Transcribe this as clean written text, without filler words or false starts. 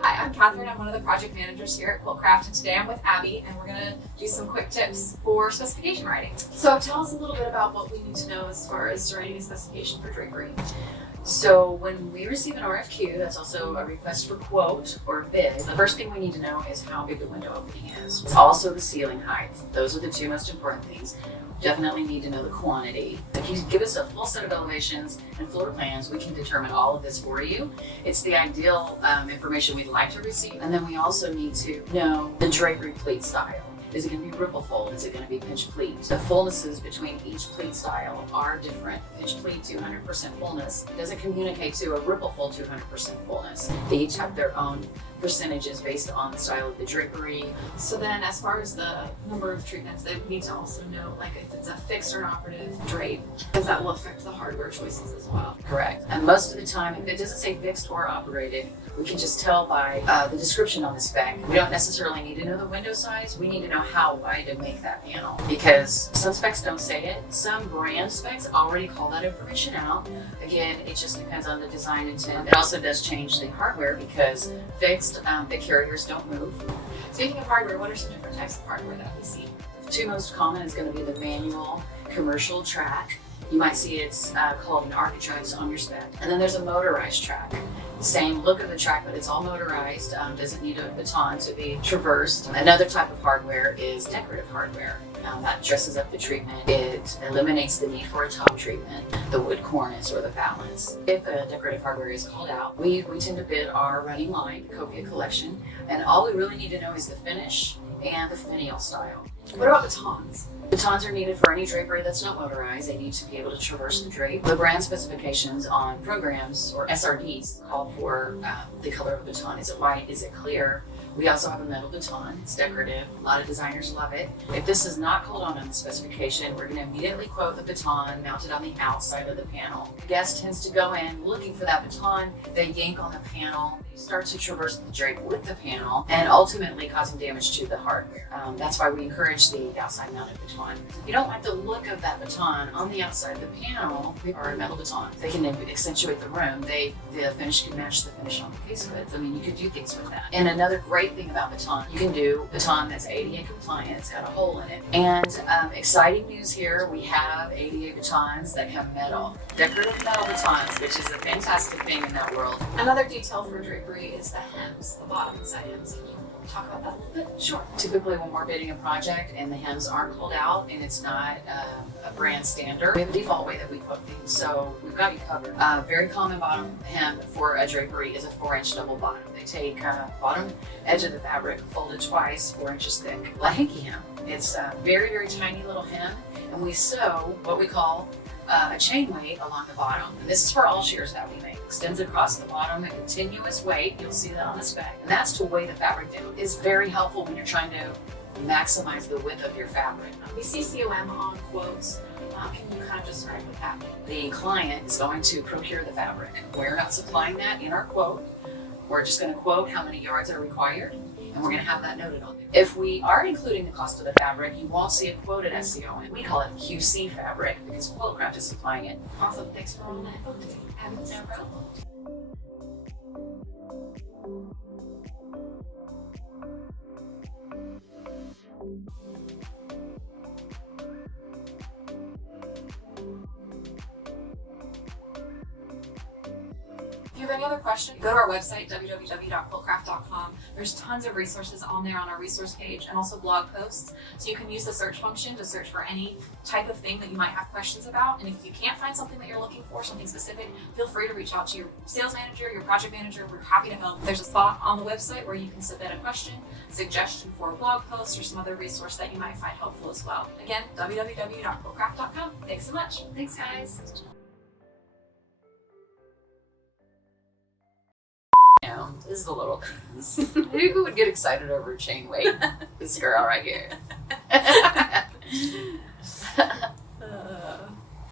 Hi, I'm Katherine. I'm one of the project managers here at Quiltcraft, and today I'm with Abby, and we're going to do some quick tips for specification writing. So tell us a little bit about what we need to know as far as writing a specification for drapery. So when we receive an RFQ, that's also a request for quote or bid, the first thing we need to know is how big the window opening is. Also the ceiling height. Those are the two most important things. Definitely need to know the quantity. If you give us a full set of elevations and floor plans, we can determine all of this for you. It's the ideal information we'd like to receive. And then we also need to know the drapery pleat style. Is it going to be ripple fold? Is it going to be pinch pleat? The fullnesses between each pleat style are different. Pinch pleat 200% fullness doesn't communicate to a ripple fold 200% fullness. They each have their own percentages based on the style of the drapery. So then as far as the number of treatments, they need to also know like if it's a fixed or an operative drape, because that will affect the hardware choices as well. Correct. And most of the time, if it doesn't say fixed or operative, we can just tell by the description on the spec. We don't necessarily need to know the window size. We need to know how wide to make that panel, because some specs don't say it. Some brand specs already call that information out. Again, it just depends on the design intent. It also does change the hardware because fixed, the carriers don't move. Speaking of hardware, what are some different types of hardware that we see? The two most common is going to be the manual commercial track. You might see it's called an architraves on your spec. And then there's a motorized track. Same look of the track, but it's all motorized, doesn't need a baton to be traversed. Another type of hardware is decorative hardware. That dresses up the treatment. It eliminates the need for a top treatment, the wood cornice or the valance. If a decorative hardware is called out, we tend to bid our running line, Copia collection, and all we really need to know is the finish and the finial style. What about batons? Batons are needed for any drapery that's not motorized. They need to be able to traverse the drape. The brand specifications on programs or SRDs call for the color of a baton. Is it white? Is it clear? We also have a metal baton. It's decorative. A lot of designers love it. If this is not called on the specification, we're going to immediately quote the baton mounted on the outside of the panel. The guest tends to go in looking for that baton. They yank on the panel. They start to traverse the drape with the panel and ultimately causing damage to the hardware. That's why we encourage the outside mounted baton. If you don't like the look of that baton on the outside of the panel, or a metal baton, they can accentuate the room. The finish can match the finish on the case goods. I mean, you could do things with that. And another great thing about baton, you can do baton that's ADA compliant. It's got a hole in it. And exciting news here, we have ADA batons that have metal, decorative metal batons, which is a fantastic thing in that world. Another detail for drapery is the hems, the bottom side hems. Can you talk about that a little bit? Sure. Typically when we're bidding a project and the hems aren't pulled out and it's not a brand standard, we have a default way that we quote things. So we've got you covered. Very common bottom hem for a drapery is a 4-inch double bottom. They take bottom edge of the fabric, fold it twice, 4 inches thick, like a hanky hem. It's a very, very tiny little hem, and we sew what we call a chain weight along the bottom. And this is for all shears that we make. Extends across the bottom, a continuous weight. You'll see that on the spec. And that's to weigh the fabric down. It's very helpful when you're trying to maximize the width of your fabric. We see COM on quotes. Can you kind of describe what that means? The client is going to procure the fabric. We're not supplying that in our quote. We're just going to quote how many yards are required, and we're going to have that noted on there. If we are including the cost of the fabric, you won't see it quoted as COM. We call it QC fabric because Quiltcraft is supplying it. Awesome. Thanks for all that. Have no problem. If you have any other questions, go to our website, www.quiltcraft.com. There's tons of resources on there on our resource page and also blog posts. So you can use the search function to search for any type of thing that you might have questions about. And if you can't find something that you're looking for, something specific, feel free to reach out to your sales manager, your project manager. We're happy to help. There's a spot on the website where you can submit a question, suggestion for a blog post, or some other resource that you might find helpful as well. Again, www.quiltcraft.com. Thanks so much. Thanks, guys. know, this is a little, who would get excited over a chain weight? This girl right here.